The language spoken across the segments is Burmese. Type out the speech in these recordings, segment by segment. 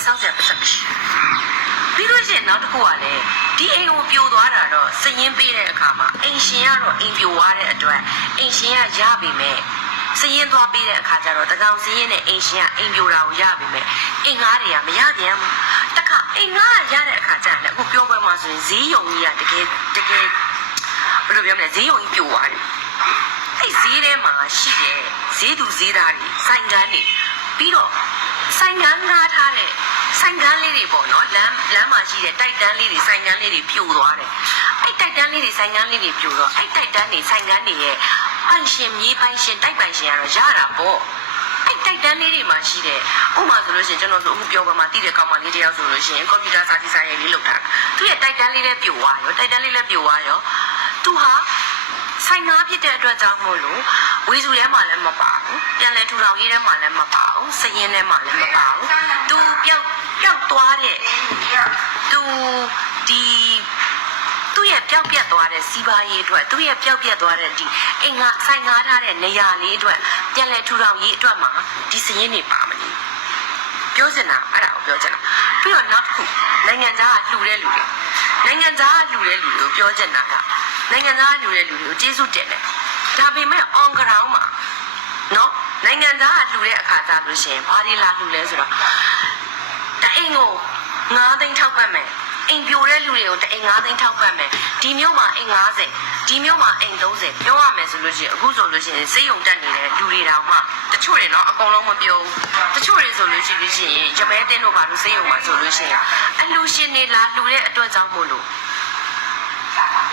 ပြန်ဆောက်ဆက်ပတ်သက်မရှိဘူးပြီးလို့ရှိရင်နောက်တစ်ခုကလည်းဒီအိမ်ကိုပြိုသွားတာတော့စရင်ပေးတဲ့အခါမှာအိမ်ရှင်ကတော့အိမ်ပြိုသွားတဲ့အတွက်အိမ်ရှင်ကရပြီမဲ့စရင်သွားပေးတဲ့အခါကျတော့တကောင်စရင်နဲ့အိမ်ရှင်ကအိမ်ပြိုတာကိုရပြီမဲ့အိမ်ငါးတွေကမရပြန်ဘူးတခါအိမ်ငါးကရတဲ့အခါကျရင်လည်းအခုပြောပွဲမှာဆိုရင်ဈေးရုံကြီးကတကယ်တကယ်ဘယ်လိုပြောမလဲဈေးရုံကြီးပြိုသွားတယ်အဲ့ဈေးထဲမှာရှိတဲ့ဈေးသူဈေးသားတွေဆိုင်ကန်းတွေ ပြီးတော့ဆိုင်ကန်းငားထားတဲ့ဆိုင်ကန်းလေးတွေပေါ့နော်လမ်းလမ်းမှာရှိတဲ့တိုက်တန်းလေးတွေဆိုင်ကန်းလေးတွေပြိုသွားတယ်အဲ့တိုက်တန်းလေးတွေဆိုင်ကန်းလေးတွေပြိုတော့အဲ့တိုက်တန်းတွေဆိုင်ကန်းတွေရဲ့ပိုင်ရှင်မြေးပိုင်ရှင်တိုက်ပိုင်ရှင်ကတော့ရတာပေါ့အဲ့တိုက်တန်းလေးတွေမှာရှိတဲ့ဥပမာဆိုလို့ရှိရင်ကျွန်တော်ဆိုအခုပြောပါမှတည်တဲ့ကောင်မလေးတယောက်ဆိုလို့ရှိရင်ကွန်ပျူတာစာကြည့်စာရေးလေးလုပ်ထားတာသူရဲ့တိုက်တန်းလေးလည်းပြိုသွားရောတိုက်တန်းလေးလည်းပြိုသွားရောသူဟာဆိုင်ငါဖြစ်တဲ့အတွက်ကြောင့်မို့လို့ ဝေစုထဲမှာလည်းမပါဘူးပြန်လဲထူထောင်ရေးထဲမှာလည်းမပါဘူးစရင်ထဲမှာလည်းမပါဘူးသူပျောက်ပျောက်သွားတဲ့သူဒီသူ့ရဲ့ပျောက်ပြတ်သွားတဲ့စီးပွားရေးအတွက်သူ့ရဲ့ပျောက်ပြတ်သွားတဲ့ဒီအိမ်ငါဆိုင်ငါထားတဲ့နေရာလေးအတွက်ပြန်လဲထူထောင်ရေးအတွက်မှာဒီစရင်တွေပါမလို့ပြောချင်တာအဲ့ဒါကိုပြောချင်တာပြီးတော့နောက်တစ်ခုနိုင်ငံသားကလှူတဲ့လူတွေနိုင်ငံသားကလှူတဲ့လူတွေကိုပြောချင်တာကနိုင်ငံသားလူတဲ့လူတွေကိုကျေးဇူးတင်တယ် ဒါပေမဲ့ on ground မှာနော်နိုင်ငံသားကလူတဲ့အခါကျလို့ရှိရင်ဘာတွေလာလူလဲဆိုတော့တအိမ်ကို9သိန်းထောက်ပံ့မယ်အိမ်ပြိုတဲ့လူတွေကိုတအိမ်9သိန်းထောက်ပံ့မယ်ဒီမျိုးမှာအိမ်90ဒီမျိုးမှာအိမ်30ပြောရမယ်ဆိုလို့ရှိရင်အခုဆိုလို့ရှိရင်စေးရုံတက်နေတဲ့လူတွေတောင်မှတချို့တွေတော့အကုန်လုံးမပြောဘူးတချို့တွေဆိုလို့ရှိလို့ရှိရင်ရမဲတင်းတို့ဘာလို့စေးရုံမှာဆိုလို့ရှိရင်အလူရှင်တွေလာလူတဲ့အတွက်ကြောင့်မို့လို့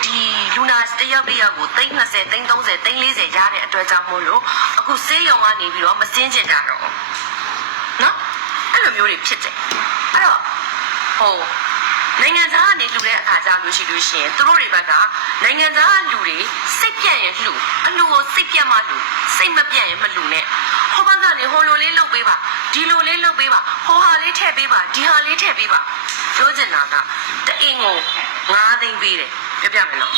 ဒီလူနာတယောက်တယောက်ကိုသိန်း20သိန်း30သိန်း40ရတဲ့အတွက်ကြောင့်မို့လို့အခုဆေးရုံကနေပြီးတော့မစင်းကျင်ကြတော့နော်အဲ့လိုမျိုးတွေဖြစ်တယ်အဲ့တော့ဟိုနိုင်ငံသားကနေလှူတဲ့အခါကြောင့်လို့ရှိလို့ရှိရင်သူတို့တွေဘက်ကနိုင်ငံသားကလူတွေစိတ်ပြတ်ရင်လှူအလှူကိုစိတ်ပြတ်မှလှူစိတ်မပြတ်ရင်မလှူနဲ့ဟိုဘက်ကနေဟိုလိုလေးလှုပ်ပေးပါဒီလိုလေးလှုပ်ပေးပါဟိုဟာလေးထည့်ပေးပါဒီဟာလေးထည့်ပေးပါပြောချင်တာကတအင်ကို9သိန်းပေးတယ် ပြပြမယ်နော်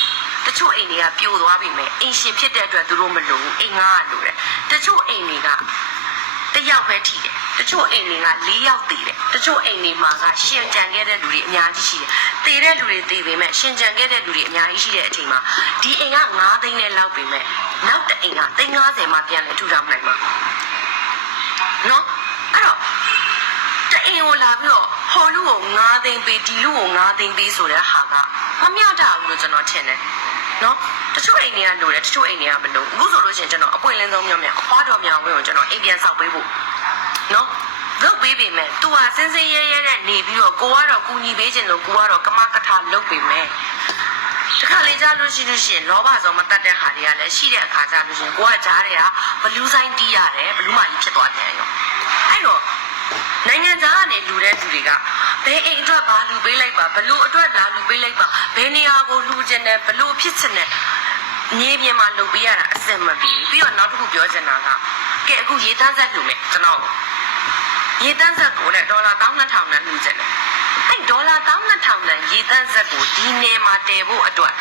တချို့အိမ်တွေကပြိုသွားပြီမဲ့အိမ်ရှင်ဖြစ်တဲ့အတွက်သူတို့မလို့အိမ်ငါကလို့တယ်တချို့အိမ်တွေကတယောက်ပဲထိတယ်တချို့အိမ်တွေက၄ယောက်တည်တယ်တချို့အိမ်တွေမှာကရှင်ကြံခဲ့တဲ့လူတွေအများကြီးရှိတယ်တည်တဲ့လူတွေတည်ပေမဲ့ရှင်ကြံခဲ့တဲ့လူတွေအများကြီးရှိတဲ့အချိန်မှာဒီအိမ်က9သိန်းနဲ့လောက်ပေမဲ့နောက်တစ်အိမ်က350မှပြန်လဲထူထောင်နိုင်မှာနော်အဲ့တော့တအိမ်ကိုလာပြီးတော့ဟော်လူကို9သိန်းပေးဒီလူကို9သိန်းပေးဆိုတဲ့ဟာက မမျှတဘူးလို့ကျွန်တော်ထင်တယ်နော်တချို့အိမ်တွေကလိုတယ်တချို့အိမ်တွေကမလိုဘူးအခုဆိုလို့ရှိရင်ကျွန်တော်အပွင့်လင်းဆုံးများများအဖွားတော်များဝင်ကိုကျွန်တော်အိမ်ပြန်ဆောက်ပေးဖို့နော်လုပ်ပေးပေမဲ့ तू ဟာစင်းစင်းရဲရဲနဲ့နေပြီးတော့ကိုကတော့ကူညီပေးခြင်းလို့ကိုကတော့ကမကထလုပ်ပေးမယ်တခါလေကြားလို့ရှိလို့ရှိရင်လောဘဆုံးမတတ်တဲ့ဟာတွေကလည်းရှိတဲ့အခါကျလို့ရှိရင်ကိုကကြားတွေကဘလူးဆိုင်တီးရတယ်ဘလူးမကြီးဖြစ်သွားတယ်ရောအဲ့တော့ နိုင်ငံသားကနေလူတဲ့လူတွေကဘယ်အိမ်အတွက်ဘာလူပေးလိုက်ပါဘလို့အတွက်လာလူပေးလိုက်ပါဘယ်နေရာကိုလူကျင်တယ်ဘလို့ဖြစ်ချင်တယ်မြေပြင်မှာလုပ်ပေးရတာအဆင်မပြေဘူးပြီးတော့နောက်တစ်ခုပြောချင်တာကကဲအခုရေတန်းဆက်လူမယ်ကျွန်တော်ရေတန်းဆက်ကိုလည်းဒေါ်လာ12000နဲ့လူချင်တယ်အဲ့ဒေါ်လာ12000နဲ့ရေတန်းဆက်ကိုဒီနေမှာတည်ဖို့အတွက်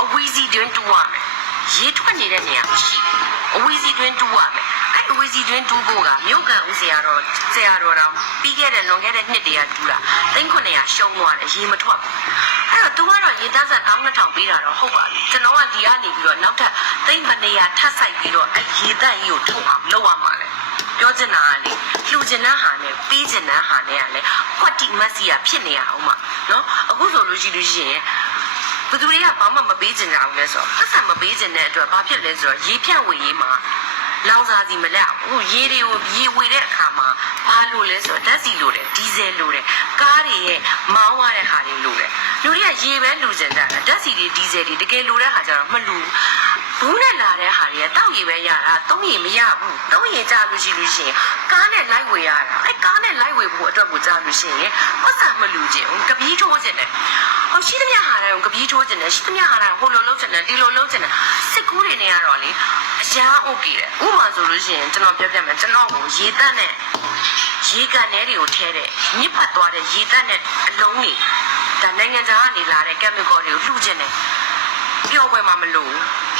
အဝီစီတွင်တူရမယ်ရေထွက်နေတဲ့နေရာမရှိဘူးအဝီစီတွင်တူရမယ် အဲ့အဝီစီတွင်တူဖို့ကမြို့ကန်ဦးဆရာတော်ဆရာတော်တော်ပြီးခဲ့တဲ့လွန်ခဲ့တဲ့နှစ်တည်းကတူတာ3900ရှုံးသွားတယ်ရေမထွက်ဘူးအဲ့တော့ तू ကတော့ရေတန်းဆက်12000ပေးတာတော့ဟုတ်ပါပြီကျွန်တော်ကဒီကနေပြီးတော့နောက်ထပ်သိမ့်မနေရထပ်ဆိုင်ပြီးတော့အဲ့ရေတန်းကြီးကိုထုတ်အောင်လုပ်ရမှာလေပြောချင်တာကလေလှူချင်တဲ့ဟာနဲ့ပေးချင်တဲ့ဟာနဲ့ကလေကွက်တိမက်စီယာဖြစ်နေအောင်မှာနော်အခုဆိုလို့ရှိလို့ရှိရင်ဘသူတွေကဘာမှမပေးချင်ကြဘူးလဲဆိုတော့ပတ်စံမပေးချင်တဲ့အတွက်ဘာဖြစ်လဲဆိုတော့ရေဖြန့်ဝေရေးမှာ လောင်စာစီမလက်ဘူးရေတွေကိုရေဝေတဲ့အခါမှာဘာလို့လဲဆိုတော့ဓာတ်စီလိုတယ်ဒီဇယ်လိုတယ်ကားတွေရဲ့မောင်းရတဲ့ဟာတွေလိုတယ်လူတွေကရေပဲလူချင်ကြတာဓာတ်စီတွေဒီဇယ်တွေတကယ်လိုတဲ့ဟာကျတော့မလူဘူးနဲ့လာတဲ့ဟာတွေကတောက်ရေပဲရတာတုံးရေမရဘူးတုံးရေကြလို့ရှိလို့ရှိရင်ကားနဲ့လိုက်ဝေရတာအဲကားနဲ့လိုက်ဝေဖို့အတွက်ကိုကြလို့ရှိရင်ပတ်စံမလူချင်ဘူးကပီးထိုးချင်တယ်ဟောရှိသမျှဟာတိုင်းကိုကပီးထိုးကျင်တယ်ရှိသမျှဟာတိုင်းဟိုလိုလုံးကျင်တယ်ဒီလိုလုံးကျင်တယ် စစ်ကူးတွေနဲ့ကတော့လေအရာအိုကေတယ်ဥပမာဆိုလို့ရှိရင်ကျွန်တော်ပြောပြမယ်ကျွန်တော်ကိုရေတက်နဲ့ရေကန်ထဲတွေကိုထဲတဲ့မြစ်ဖတ်သွားတဲ့ရေတက်နဲ့အလုံးတွေဒါနိုင်ငံခြားကနေလာတဲ့ chemical တွေကိုလှူခြင်းနဲ့ပျော်ပွဲမှာမလို့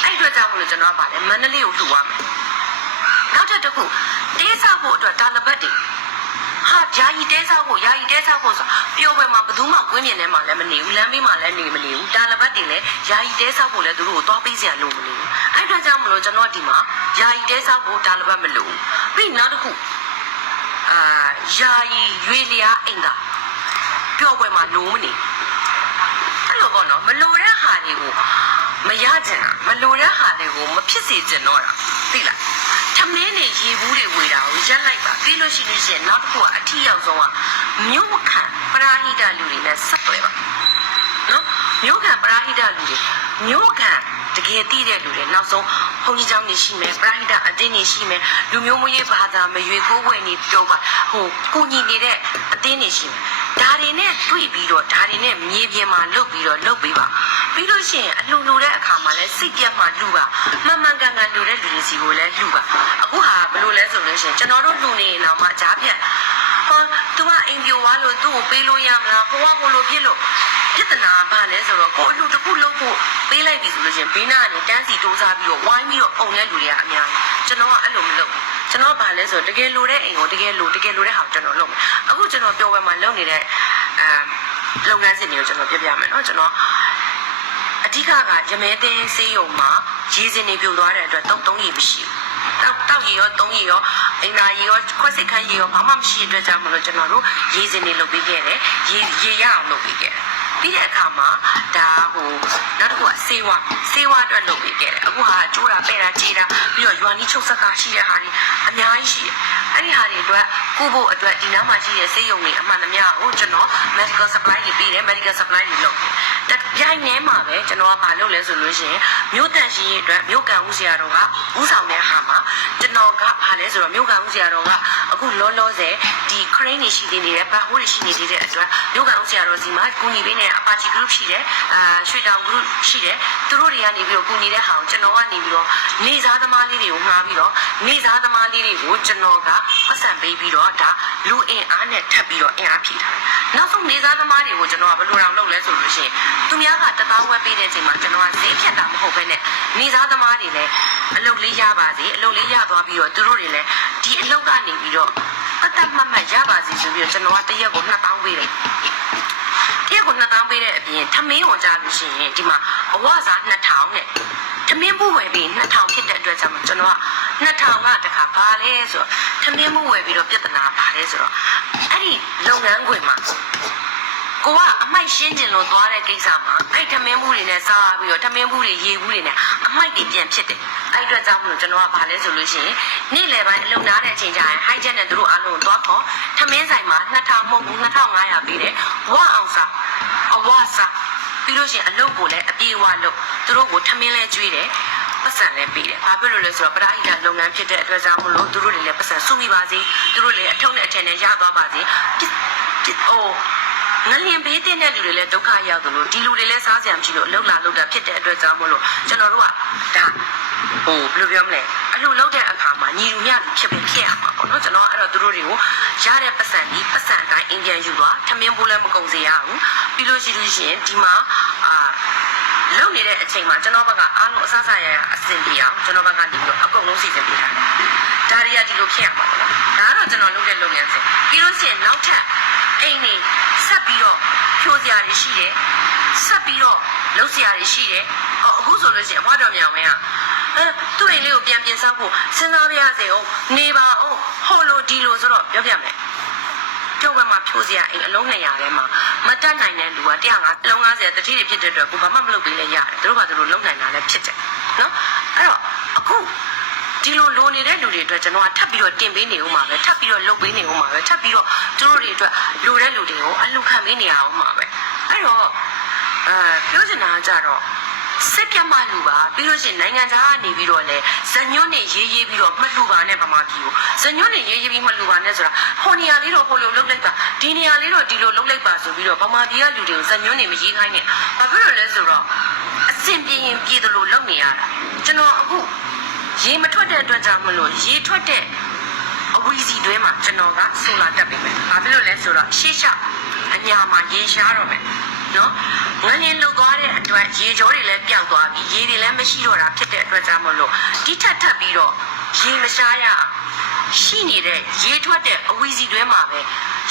အဲ့အတွက်ကြောင့်မလို့ကျွန်တော်ကပါလေမန္တလေးကိုလှူရမယ်နောက်ထပ်တစ်ခုတေးစားဖို့အတွက်ဒါလဘတ်တွေ ဟဟာယာယီတဲဆောက်ဖို့ယာယီတဲဆောက်ဖို့ဆိုပျော်ပွဲမှာဘယ်သူမှကွင်းမြင်ထဲမှာလည်းမနေဘူးလမ်းဘေးမှာလည်းနေမနေဘူးတာလပတ်တွေလည်းယာယီတဲဆောက်ဖို့လည်းသူတို့ကိုသွားပေးစရာလိုမနေဘူးအဲ့ဒါကြောင့်မလို့ကျွန်တော်ဒီမှာယာယီတဲဆောက်ဖို့တာလပတ်မလိုဘူးပြီးနောက်တစ်ခုအာယာယီရွေလျားအိမ်ကပျော်ပွဲမှာလိုမနေအဲ့လိုပေါ့နော်မလိုတဲ့ဟာတွေကိုမရကျင်တာမလိုတဲ့ဟာတွေကိုမဖြစ်စေချင်တော့တာသိလားထ မင်းနဲ့ရေဘူးတွေဝေတာကိုရက်လိုက်ပါပြီးလို့ရှိလို့ရှိရင်နောက်တစ်ခုကအထီးရောက်ဆုံးကမြို့ခံပရာဟိတလူတွေနဲ့ဆက်သွယ်ပါနော်မြို့ခံပရာဟိတလူတွေမြို့ခံတကယ်တည်တဲ့လူတွေနောက်ဆုံးဘုန်းကြီးကျောင်းနေရှိမယ်ပရာဟိတအတင်းနေရှိမယ်လူမျိုးမွေးဘာသာမရွေကိုးဝယ်နေပြောပါဟိုကိုညီနေတဲ့အတင်းနေရှိမယ်ဒါ တွေနဲ့တွေ့ပြီးတော့ဒါတွေနဲ့မြေပြင်မှာလုတ်ပြီးတော့လုတ်ပေးပါပြီးလို့ရှိရင်အလှူလူတဲ့အခါမှာလဲစိတ်ပြတ်မှလှူပါမှန်မှန်ကန်ကန်လှူတဲ့လူတွေစီကိုလည်းလှူပါအခုဟာဘယ်လိုလဲဆိုလို့ရှိရင်ကျွန်တော်တို့လှူနေရင်တော့မှကြားပြတ်ဟောသူကအိမ်ပြိုသွားလို့သူ့ကိုပေးလို့ရမလားဟိုကဘလို့ဖြစ်လို့ပြဿနာဘာလဲဆိုတော့ကိုအလှူတစ်ခုလုပ်ဖို့ပေးလိုက်ပြီဆိုလို့ရှိရင်ဘေးနာကနေတန်းစီတိုးစားပြီးတော့ဝိုင်းပြီးတော့အုံတဲ့လူတွေကအများကြီးကျွန်တော်ကအဲ့လိုမလုပ်ဘူး ကျွန်တော်ကဘာလဲဆိုတော့တကယ်လိုတဲ့အိမ်ကိုတကယ်လိုတကယ်လိုတဲ့ဟာကိုကျွန်တော်လုပ်မယ်အခုကျွန်တော်ပြောဝယ်မှာလုပ်နေတဲ့အမ်လုပ်ငန်းစဉ်တွေကိုကျွန်တော်ပြပြမယ်နော်ကျွန်တော်အဓိကကရမဲသိန်းစေးရုံမှာရေစင်တွေပြိုသွားတဲ့အတွက်တုံးတုံးကြီးမရှိဘူးတောက်တောက်ရေရောတုံးရေရောအင်နာရေရောခွက်စိတ်ခန်းရေရောဘာမှမရှိတဲ့အတွက်ကြောင့်မလို့ကျွန်တော်တို့ရေစင်တွေလုပ်ပေးခဲ့တယ်ရေရေရအောင်လုပ်ပေးခဲ့တယ် ပြီးတဲ့အခါမှာဒါဟိုနောက်တစ်ခုကစေဝါစေဝါအတွက်လုပ်ပေးခဲ့တယ်အခုဟာကျိုးတာပဲ့တာကြေးတာပြီးတော့ရွာနီးချုပ်ဆက်ကရှိတဲ့ဟာတွေအများကြီးရှိတယ်အဲ့ဒီဟာတွေအတွက်ကုဖို့အတွက်ဒီနားမှာရှိတဲ့စေယုံတွေအမှန်တမျှကိုကျွန်တော် medical supply တွေပေးတယ် medical supply တွေလုပ်တယ်တပြိုင်တည်းမှာပဲကျွန်တော်ကမလုပ်လဲဆိုလို့ရှိရင်မြို့တန်ရှိရေးအတွက်မြို့ကန်ဦးဆရာတော်ကဦးဆောင်တဲ့ဟာမှာကျွန်တော်ကဘာလဲဆိုတော့မြို့ကန်ဦးဆရာတော်ကအခုလောလောဆယ်ဒီ crane တွေရှိနေတယ်ဘာဟိုးတွေရှိနေသေးတဲ့အတွက်မြို့ကန်ဦးဆရာတော်စီမှာကူညီပေးနေတဲ့အပါချီ group ရှိတယ်အာရွှေတောင် group ရှိတယ်သူတို့တွေကနေပြီးတော့ကူညီတဲ့ဟာကိုကျွန်တော်ကနေပြီးတော့နေစားသမားလေးတွေကိုငှားပြီးတော့နေစားသမားလေးတွေကိုကျွန်တော်ကပတ်စံပေးပြီးတော့ဒါ လူအင်အားနဲ့ထပ်ပြီးတော့အင်အားဖြည့်ထားတယ်နောက်ဆုံးနေစားသမားတွေကိုကျွန်တော်ကဘယ်လိုတောင်လုပ်လဲဆိုလို့ရှိရင်သူများကတသားဝက်ပေးတဲ့အချိန်မှာကျွန်တော်ကဈေးဖြတ်တာမဟုတ်ဘဲနဲ့နေစားသမားတွေလည်းအလုပ်လေးရပါစေအလုပ်လေးရသွားပြီးတော့သူတို့တွေလည်းဒီအလုပ်ကနေပြီးတော့အသက်မှတ်မှတ်ရပါစေဆိုပြီးတော့ကျွန်တော်ကတစ်ရက်ကို2000ပေးတယ် တရက်ကို2000ပေးတဲ့အပြင်ထမင်းကိုကြားလို့ရှိရင်ဒီမှာအဝစား2000နဲ့ထမင်းဘူးဝယ်ပြီး2000ဖြစ်တဲ့အတွက်ကြောင့်ကျွန်တော်က2000ကတခါပါလဲဆိုတော့ထမင်းဘူးဝယ်ပြီးတော့ပြဿနာပါလဲဆိုတော့အဲ့ဒီလုပ်ငန်းခွင်မှာကိုကအမိုက်ရှင်းကျင်လို့သွားတဲ့ကိစ္စမှာအဲ့ထမင်းဘူးတွေနဲ့စားပြီးတော့ထမင်းဘူးတွေရေဘူးတွေနဲ့အမိုက်တွေပြန်ဖြစ်တယ်အဲ့အတွက်ကြောင့်မလို့ကျွန်တော်ကပါလဲဆိုလို့ရှိရင်နေ့လယ်ပိုင်းအလုံနာတဲ့အချိန်ကျရင်ဟိုက်ချက်နဲ့တို့အားလုံးသွားခေါ်ထမင်းဆိုင်မှာ2000မဟုတ်ဘူး2500ပေးတယ်ဝအောင်စား အဝါစားပြီး လို့ရှိရင်အလုပ်ကိုလည်းအပြေအဝလုပ်သူတို့ကိုထမင်းလဲကျွေးတယ်ပတ်စံလည်းပေးတယ်။ဘာဖြစ်လို့လဲဆိုတော့ပရိဟိတလုပ်ငန်းဖြစ်တဲ့အတွက်ကြောင့်မလို့သူတို့တွေလည်းပတ်စံစုမိပါစေ။သူတို့လည်းအထုံးနဲ့အထည်နဲ့ရသွားပါစေ။ပြစ်ပြစ်အိုးငလျင်ဘေးတင်တဲ့လူတွေလည်းဒုက္ခရောက်တယ်လို့ဒီလူတွေလည်းစားစရာမရှိလို့အလုပ်လာလုပ်တာဖြစ်တဲ့အတွက်ကြောင့်မလို့ကျွန်တော်တို့ကဒါဟိုဘယ်လိုပြောမလဲအလုပ်လုပ်တဲ့အခါမှာညီလူမျှဖြစ်ဖြစ်ဖြစ်ရမှာပေါ့နော်ကျွန်တော်အဲ့တော့သူတို့တွေကိုရတဲ့ပတ်စံဒီပတ်စံအတိုင်းအင်ပြန်ယူသွားထမင်းပိုးလည်းမကုန်စေရဘူးပြီးလို့ရှိလို့ရှိရင်ဒီမှာအာ လုံနေတဲ့အချိန်မှာကျွန်တော်ဘက်ကအားလုံးအဆအဆရရအဆင်ပြေအောင်ကျွန်တော်ဘက်ကနေပြီးတော့အကုန်လုံးစီစဉ်ပေးထားတယ်ဒါတွေကဒီလိုဖြစ်ရမှာပေါ့နော်ဒါကတော့ကျွန်တော်လုပ်တဲ့လုပ်ငန်းစဉ်ပြီးလို့ရှိရင်နောက်ထပ်အိမ်နေဆက်ပြီးတော့ဖြိုးစရာတွေရှိတယ်ဆက်ပြီးတော့လုပ်စရာတွေရှိတယ်အော်အခုဆိုလို့ရှိရင်အမတော်မြောင်မင်းကအဲသူ့အိမ်လေးကိုပြန်ပြင်ဆောက်ဖို့စဉ်းစားပြရစေအောင်နေပါအောင်ဟောလို့ဒီလိုဆိုတော့ပြောပြမယ် ကျုပ်ကမှဖြိုးစရာအိမ်အလုံး200ထဲမှာမတက်နိုင်တဲ့လူက150လုံး50တတိတွေဖြစ်တဲ့အတွက်ကိုဘာမှမလုပ်ပေးလဲရတယ်သူတို့ကသူတို့လုံနိုင်တာလည်းဖြစ်တယ်နော်အဲ့တော့အခုဒီလိုလိုနေတဲ့လူတွေအတွက်ကျွန်တော်ကထပ်ပြီးတော့တင်ပေးနေဦးမှာပဲထပ်ပြီးတော့လုပ်ပေးနေဦးမှာပဲထပ်ပြီးတော့သူတို့တွေအတွက်လိုတဲ့လူတွေကိုအလှခံပေးနေရအောင်မှာပဲအဲ့တော့အဲပြောချင်တာကကြတော့ စစ်ပြတ်မှလူပါပြီးလို့ရှိရင်နိုင်ငံသားကနေပြီးတော့လေဇညွန်းနဲ့ရေးရေးပြီးတော့မှတ်လူပါနဲ့ဗမာပြည်ကိုဇညွန်းနဲ့ရေးရေးပြီးမှတ်လူပါနဲ့ဆိုတာဟိုနေရာလေးတော့ဟိုလိုလုပ်လိုက်ပါဒီနေရာလေးတော့ဒီလိုလုပ်လိုက်ပါဆိုပြီးတော့ဗမာပြည်ကလူတွေကိုဇညွန်းနဲ့မရေးခိုင်းနဲ့ဘာဖြစ်လို့လဲဆိုတော့အဆင်ပြေရင်ပြေတယ်လို့လုပ်နေရတာကျွန်တော်အခုရေမထွက်တဲ့အတွက်ကြောင့်မလို့ရေထွက်တဲ့အဝီစီတွဲမှာကျွန်တော်ကဆိုလာတက်ပြီမယ်ဘာဖြစ်လို့လဲဆိုတော့ရှေ့ချအညာမှာရေရှားတော့မယ် နော်ငလင်းလောက်သွားတဲ့အတွက်ရေကြောတွေလည်းပြောက်သွားပြီရေတွေလည်းမရှိတော့တာဖြစ်တဲ့အတွက်ကြောင့်မလို့တိထက်ထပ်ပြီးတော့ရေမရှားရအောင်ရှိနေတဲ့ရေထွက်တဲ့အဝီစီတွဲမှာပဲ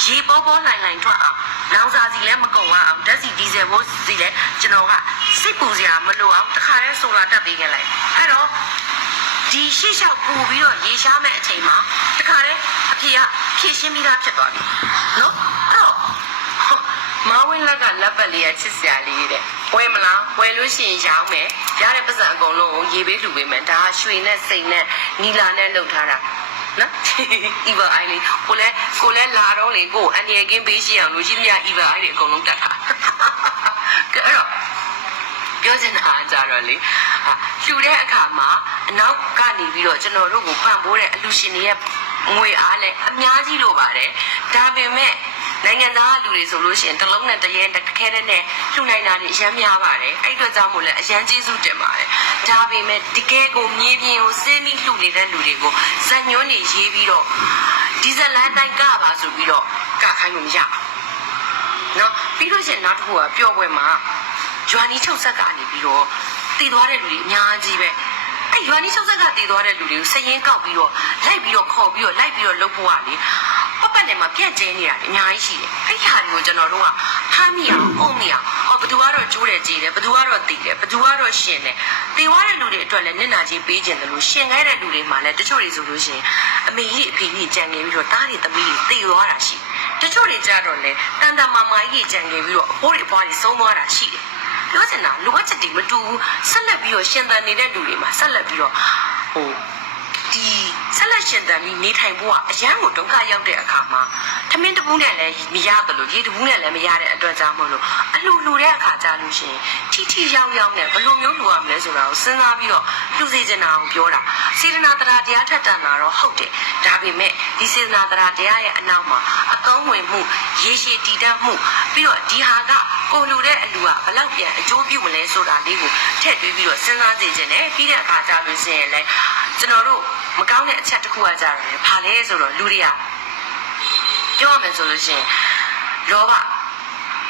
ရေပေါ်ပေါ်နိုင်နိုင်ထွက်အောင်လောင်စာစီလည်းမကုန်အောင်ဓာတ်စီဒီဇယ်ဘိုးစီလည်းကျွန်တော်ကစိတ်ပူစရာမလိုအောင်တခါတည်းဆိုလာတက်ပေးခဲ့လိုက်အဲ့တော့ဒီရှေ့လျှောက်ပူပြီးတော့ရေရှားမဲ့အချိန်မှာတခါတည်းအဖေကဖြည့်ရှင်းပြီးသားဖြစ်သွားပြီနော်အဲ့တော့ မောင်ဝင်းလက်ကလက်ပတ်လေးကချစ်စရာလေးတဲ့ဝယ်မလားဝယ်လို့ရှိရင်ရောင်းမယ်ရတဲ့ပတ်စံအကုန်လုံးကိုရေပေးလှူပေးမယ်ဒါကရွှေနဲ့စိန်နဲ့နီလာနဲ့လုပ်ထားတာနော်အီဗာအိုင်လေးကိုလည်းကိုလည်းလာတော့လေကိုအန်ဒီယကင်းပေးရှိအောင်လို့ရှိသမျှအီဗာအိုင်တွေအကုန်လုံးတက်တာကဲအဲ့တော့ပြောချင်တာကကြတော့လေဟာလှူတဲ့အခါမှာအနောက်ကနေပြီးတော့ကျွန်တော်တို့ကိုပံ့ပိုးတဲ့အလူရှင်တွေရဲ့ငွေအားလည်းအများကြီးလိုပါတယ်ဒါပေမဲ့ နိုင်ငံသားလူတွေဆိုလို့ရှိရင်တစ်လုံးနဲ့တစ်ရဲတစ်ခဲတဲ့နဲ့လှူနိုင်တာတွေအများများပါတယ်အဲ့ဒီအတွက်ကြောင့်မို့လဲအရန်ကျေးဇူးတင်ပါတယ်ဒါပေမဲ့တကယ်ကိုမြေပြင်ကိုစင်းပြီးလှူနေတဲ့လူတွေကိုဇက်ညွန်းနေရေးပြီးတော့ဒီဇလန်တိုက်ကပါဆိုပြီးတော့ကခိုင်းလို့မရဘူးနော်ပြီးတော့ကျရင်နောက်တစ်ခုကပျော်ပွဲမှာရွာနီးချုပ်ဆက်ကနေပြီးတော့တည်သွားတဲ့လူတွေအများကြီးပဲအဲ့ရွာနီးချုပ်ဆက်ကတည်သွားတဲ့လူတွေကိုစရင်ကောက်ပြီးတော့လိုက်ပြီးတော့ခေါ်ပြီးတော့လိုက်ပြီးတော့လှုပ်ဖို့ကလေ ပတ်ပတ်နဲ့မှာပြန့်ကျင်းနေတာအများကြီးရှိတယ်အဲ့ဒီဟာတွေကိုကျွန်တော်တို့ကဖမ်းမိအောင်အုံမိအောင်ဟောဘသူကတော့ကျိုးတယ်ကြည်တယ်ဘသူကတော့တည်တယ်ဘသူကတော့ရှင်တယ်တည်သွားတဲ့လူတွေအတွက်လည်းနစ်နာကြီးပေးခြင်းတယ်လို့ရှင်ခဲ့တဲ့လူတွေမှာလည်းတချို့တွေဆိုလို့ရှိရင်အမေကြီးအဖေကြီးကြံငယ်ပြီးတော့တားတွေသမီးတွေတည်သွားတာရှိတယ်တချို့တွေကြတော့လေတန်တမာမာကြီးကြံခဲ့ပြီးတော့အဖိုးတွေအဖွားတွေဆုံးသွားတာရှိတယ်။ပြောချင်တာလိုအပ်ချက်တွေမတူဘူးဆက်လက်ပြီးတော့ရှင်သန်နေတဲ့လူတွေမှာဆက်လက်ပြီးတော့ဟိုဒီ ဆက်လက်ရှင်သန်ပြီးနေထိုင်ဖို့ကအရန်ကိုဒုက္ခရောက်တဲ့အခါမှာထမင်းတပူးနဲ့လည်းမရတယ်လို့ရေတပူးနဲ့လည်းမရတဲ့အတွက်ကြောင့်မလို့အလှလူတဲ့အခါကြလို့ရှိရင်ထိထိရောက်ရောက်နဲ့ဘယ်လိုမျိုးလူရမလဲဆိုတာကိုစဉ်းစားပြီးတော့လူစေချင်တာကိုပြောတာစေတနာတရားတရားထက်တန်တာတော့ဟုတ်တယ်ဒါပေမဲ့ဒီစေတနာတရားတရားရဲ့အနောက်မှာအကောင်းဝင်မှုရေရှည်တည်တတ်မှုပြီးတော့ဒီဟာကကိုလူတဲ့အလူကဘယ်လောက်ပြန်အကျိုးပြုမလဲဆိုတာလေးကိုထည့်သွင်းပြီးတော့စဉ်းစားစေချင်တယ်ပြီးတဲ့အခါကြလို့ရှိရင်လည်းကျွန်တော်တို့ မကောင်းတဲ့အချက်တစ်ခုကကြတယ်ဘာလဲဆိုတော့လူတွေကပြောရမယ်ဆိုလို့ရှိရင်လောဘ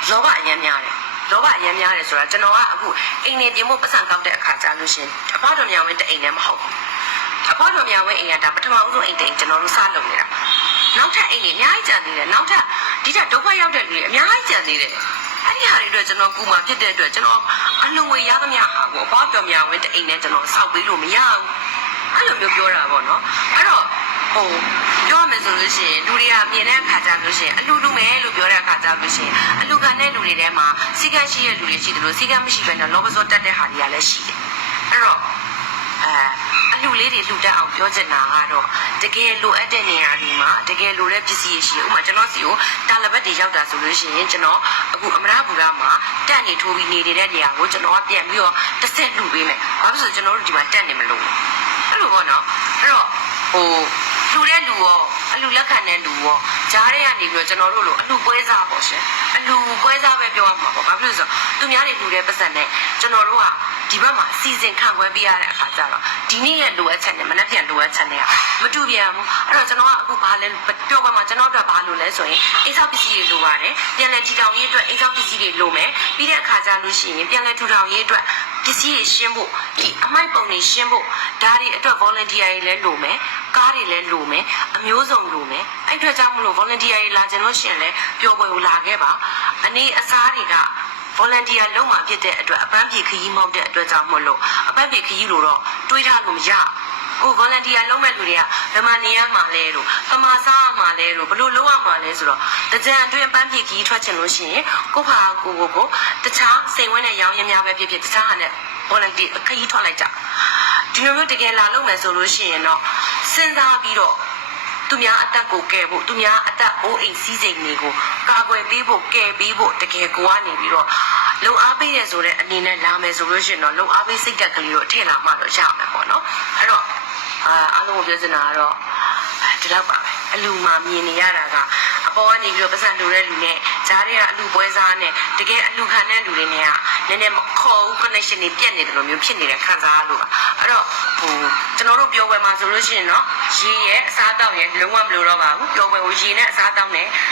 လောဘအရင်များတယ်လောဘအရင်များတယ်ဆိုတာကျွန်တော်ကအခုအိမ်နေပြင်ဖို့ပတ်စံကောက်တဲ့အခါကြလို့ရှိရင်အဖွားတော်များဝင်တဲ့အိမ်လည်းမဟုတ်ဘူးအဖွားတော်များဝင်အိမ်ကဒါပထမဦးဆုံးအိမ်တိမ်ကျွန်တော်တို့စလုပ်နေတာနောက်ထပ်အိမ်ကြီးအများကြီးကြံသေးတယ်နောက်ထပ်ဒီထက်ဒုက္ခရောက်တဲ့လူတွေအများကြီးကြံသေးတယ်အဲ့ဒီဟာတွေအတွက်ကျွန်တော်ကူမှာဖြစ်တဲ့အတွက်ကျွန်တော်အလုံးဝရသမျှဟာကိုအဖွားတော်များဝင်တဲ့အိမ်နဲ့ကျွန်တော်စောက်ပေးလို့မရဘူး အဲ့လိုမျိုးပြောတာပေါ့နော်အဲ့တော့ဟိုပြောရမယ်ဆိုလို့ရှိရင်လူတွေကမြင်တဲ့အခါကျလို့ရှိရင်အလူလူမယ်လို့ပြောတဲ့အခါကျလို့ရှိရင်အလူခံတဲ့လူတွေထဲမှာစီကံရှိတဲ့လူတွေရှိတယ်လို့စီကံမရှိဘဲနဲ့လောဘစောတက်တဲ့ဟာတွေကလည်းရှိတယ်အဲ့တော့အဲအလူလေးတွေလှူတတ်အောင်ပြောချင်တာကတော့တကယ်လိုအပ်တဲ့နေရာတွေမှာတကယ်လိုတဲ့ပစ္စည်းတွေရှိတယ်ဥပမာကျွန်တော်စီကိုတာလဘတ်တွေရောက်တာဆိုလို့ရှိရင်ကျွန်တော်အခုအမရဘူရာမှာတက်နေထိုးပြီးနေနေတဲ့နေရာကိုကျွန်တော်ကပြန်ပြီးတော့တစ်ဆက်လှူပေးမယ်ဘာလို့လဲဆိုတော့ကျွန်တော်တို့ဒီမှာတက်နေမလို့အဲ့ လိုပေါ့နော်အဲ့တော့ဟိုလူတဲ့လူရောအလူလက်ခံတဲ့လူရောဂျားတွေကနေပြီးတော့ကျွန်တော်တို့လိုအလူပွဲစားပေါ့ရှင်အလူပွဲစားပဲပြောရမှာပေါ့ဘာဖြစ်လို့လဲဆိုတော့သူများတွေလူတဲ့ပတ်စံနဲ့ကျွန်တော်တို့ကဒီဘက်မှာစီစဉ်ခံခွဲပေးရတဲ့အခါကျတော့ဒီနေ့ရဲ့လိုအပ်ချက်နဲ့မနေ့ပြန်လိုအပ်ချက်နဲ့ကမတူပြန်ဘူးအဲ့တော့ကျွန်တော်ကအခုဘာလဲပြောပါမှာကျွန်တော်တို့ကဘာလို့လဲဆိုရင်အိမ်ဆောက်ပစ္စည်းတွေလိုပါတယ်ပြန်လဲထီထောင်ရေးအတွက်အိမ်ဆောက်ပစ္စည်းတွေလိုမယ်ပြီးတဲ့အခါကျလို့ရှိရင်ပြန်လဲထူထောင်ရေးအတွက် ပစ္စည်းတွေရှင်းဖို့ဒီအမိုက်ပုံတွေရှင်းဖို့ဒါတွေအတွက် volunteer တွေလည်းလိုမယ်ကားတွေလည်းလိုမယ်အမျိုးစုံလိုမယ်အဲ့အတွက်ကြောင့်မလို့ volunteer တွေလာကြလို့ရှိရင်လည်းပျော်ပွဲကိုလာခဲ့ပါအနေအစားတွေက volunteer လုံးမှာဖြစ်တဲ့အတွက်အပန်းပြေခရီးမောက်တဲ့အတွက်ကြောင့်မလို့အပန်းပြေခရီးလို့တော့တွေးထားလို့မရ ကို volunteer လုံးမဲ့လူတွေကဘယ်မှာနေရမှာလဲလို့ပမာစားရမှာလဲလို့ဘလို့လုံးရမှာလဲဆိုတော့တကြံအတွင်းပန်းပြေခရီးထွက်ချင်လို့ရှိရင်ကိုဖာကိုကိုကိုတခြားစိန်ဝင်းတဲ့ရောင်းရင်းများပဲဖြစ်ဖြစ်တခြားဟာနဲ့ volunteer ခရီးထွက်လိုက်ကြဒီလိုမျိုးတကယ်လာလုပ်မယ်ဆိုလို့ရှိရင်တော့စဉ်းစားပြီးတော့သူများအသက်ကိုကယ်ဖို့သူများအသက်အိုးအိမ်စီးစိမ်တွေကိုကာကွယ်ပေးဖို့ကယ်ပေးဖို့တကယ်ကိုကနေပြီးတော့လုံအားပေးရဆိုတဲ့အနေနဲ့လာမယ်ဆိုလို့ရှိရင်တော့လုံအားပေးစိတ်ဓာတ်ကလေးကိုထည့်လာမှတော့ရမယ်ပေါ့နော်အဲ့တော့ အာအားလုံးကိုပြောချင်တာကတော့ဒီလောက်ပါပဲအလူမှာမြင်နေရတာကအပေါ်ကနေပြီးတော့ပတ်စံလူတဲ့လူနဲ့ဂျားတွေကအလူပွဲစားနဲ့တကယ်အလူခံတဲ့လူတွေနဲ့ကနည်းနည်းမခေါ်ဘူး connection တွေပြတ်နေတယ်လို့မျိုးဖြစ်နေတဲ့ခံစားလို့ပါအဲ့တော့ဟိုကျွန်တော်တို့ပြောပွဲမှာဆိုလို့ရှိရင်တော့ရေရဲ့အစားအသောက်ရဲ့လုံးဝမလိုတော့ပါဘူးပြောပွဲကိုရေနဲ့အစားအသောက်နဲ့ထ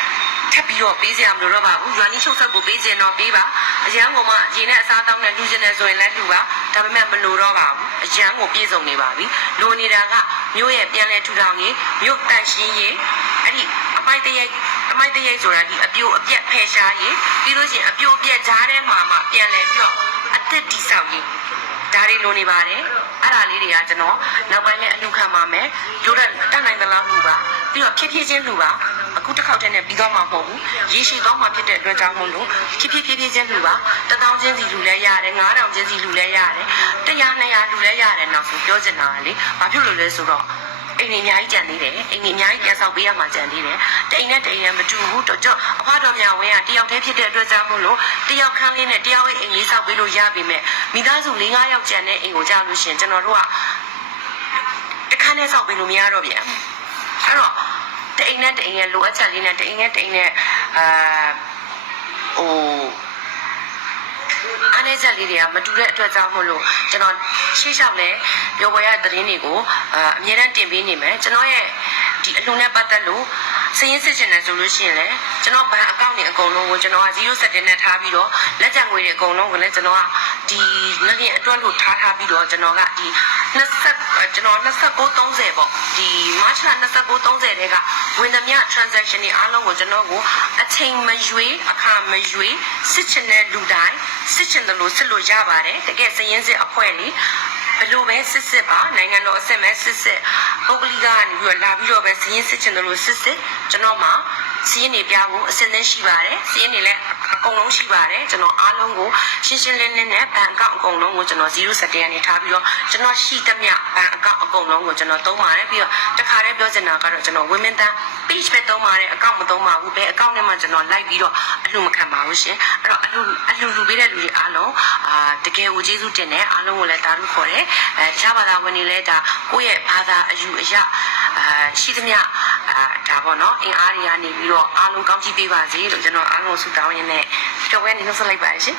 ပ်ပြီးတော့ပေးစရာမလိုတော့ပါဘူးရွာနီးချုပ်ဆက်ကိုပေးစင်တော့ပေးပါအရန်ကမှရေနဲ့အစားအသောက်နဲ့လူကျင်နေဆိုရင်လည်းလူပါဒါပေမဲ့မလိုတော့ပါဘူးအရန်ကိုပြည့်စုံနေပါပြီလိုနေတာကမြို့ရဲ့ပြန်လဲထူထောင်ရေးမြို့တန့်ရှင်းရေးအဲ့ဒီအမိုက်တရိုက်အမိုက်တရိုက်ဆိုတာဒီအပြိုအပြက်ဖယ်ရှားရေးပြီးလို့ရှိရင်အပြိုအပြက်ကြားထဲမှာမှပြန်လဲပြီးတော့အသက်တိဆောက်ရေးဒါ တွေလိုနေပါတယ်အဲ့ဒါလေးတွေကကျွန်တော်နောက်ပိုင်းလည်းအလူခံပါမယ်တို့တဲ့တတ်နိုင်သလားလူပါပြီးတော့ဖြည်းဖြည်းချင်းလူပါအခုတစ်ခေါက်တည်းနဲ့ပြီးတော့မှမဟုတ်ဘူးရေရှည်တော့မှဖြစ်တဲ့အတွက်ကြောင့်မို့လို့ဖြည်းဖြည်းဖြည်းဖြည်းချင်းလူပါတထောင်ချင်းစီလူလဲရတယ်9000ချင်းစီလူလဲရတယ်100 200လူလဲရတယ်နောက်ဆိုပြောချင်တာကလေဘာဖြစ်လို့လဲဆိုတော့ အိမ်ကြီးအများကြီးကြံသေးတယ်အိမ်ကြီးအများကြီးပြန်ဆောက်ပေးရမှာကြံသေးတယ်တိမ်နဲ့တိမ်နဲ့မတူဘူးတော့ကျွန်တော်အဖတော်များဝင်းကတယောက်တည်းဖြစ်တဲ့အတွက်ကြောင့်မို့လို့တယောက်ခန်းလေးနဲ့တယောက်ရဲ့အိမ်လေးဆောက်ပေးလို့ရပြီမဲ့မိသားစု၄၅ယောက်ကြံတဲ့အိမ်ကိုကြာလို့ရှရင်ကျွန်တော်တို့ကတစ်ခါနဲ့ဆောက်ပေးလို့မရတော့ပြန်အဲ့တော့တိမ်နဲ့တိမ်ရဲ့လိုအပ်ချက်လေးနဲ့တိမ်နဲ့တိမ်နဲ့အာဟို အနေချက်လေးတွေကမတူတဲ့အတွက်ကြောင့်မို့လို့ကျွန်တော်ရှေ့လျှောက်လဲပြောပေါ်ရတဲ့သတင်းတွေကိုအာအမြဲတမ်းတင်ပေးနေမယ်ကျွန်တော်ရဲ့ဒီအလှူနဲ့ပတ်သက်လို့စည်ရင်းစစ်ချင်တယ်ဆိုလို့ရှိရင်လည်းကျွန်တော်ဘဏ်အကောင့်တွေအကုန်လုံးကိုကျွန်တော်က0စက်တင်နဲ့ထားပြီးတော့လက်ကျန်ငွေတွေအကုန်လုံးကိုလည်းကျွန်တော်ကဒီငလျင်အတွက်လို့ထားထားပြီးတော့ကျွန်တော်ကဒီ 20ကျွန်တော်29 30ပေါ့ဒီ March လ29 30တဲကဝင်သမျှ transaction တွေအားလုံးကိုကျွန်တော်ကိုအချိန်မရွေးအခါမရွေးစစ်ချင်တဲ့လူတိုင်းစစ်ချင်တယ်လို့စစ်လို့ရပါတယ်တကယ်စည်ရင်းစစ်အဖွဲ့လေးဘယ်လိုပဲစစ်စစ်ပါနိုင်ငံတော်အဆင့်ပဲစစ်စစ်ပုဂ္ဂလိကကနေပြီးတော့လာပြီးတော့ပဲစည်ရင်းစစ်ချင်တယ်လို့စစ်စစ်ကျွန်တော်မှစည်ရင်းတွေပြဖို့အဆင့်သင့်ရှိပါတယ်စည်ရင်းတွေလည်း အကုန်လုံးရှိပါတယ်ကျွန်တော်အားလုံးကိုရှင်းရှင်းလင်းလင်းနဲ့ဘဏ်အကောင့်အကုန်လုံးကိုကျွန်တော်0စက်တန်ကနေထားပြီးတော့ကျွန်တော်ရှိသမျှဘဏ်အကောင့်အကုန်လုံးကိုကျွန်တော်သုံးပါတယ်ပြီးတော့တခါတည်းပြောချင်တာကတော့ကျွန်တော် women တန်း page ပဲသုံးပါတယ်အကောင့်မသုံးပါဘူးဘယ်အကောင့်နဲ့မှကျွန်တော် like ပြီးတော့အလှမခံပါဘူးရှင်အဲ့တော့အလှအလှလူပေးတဲ့လူတွေအားလုံးအာတကယ်ကိုကျေးဇူးတင်တယ်အားလုံးကိုလည်းတာရုခေါ်တယ်အဲတခြားဘာသာဝင်တွေလည်းဒါကိုယ့်ရဲ့ဘာသာအယူအယအာရှိသမျှ အာဒါပေါ့နော်အင်အားတွေကနေပြီးတော့အားလုံးကောင်းချီးပေးပါစေလို့ကျွန်တော်အားလုံးဆုတောင်းရင်းနဲ့ကြော်ဝဲနေနှုတ်ဆက်လိုက်ပါရှင်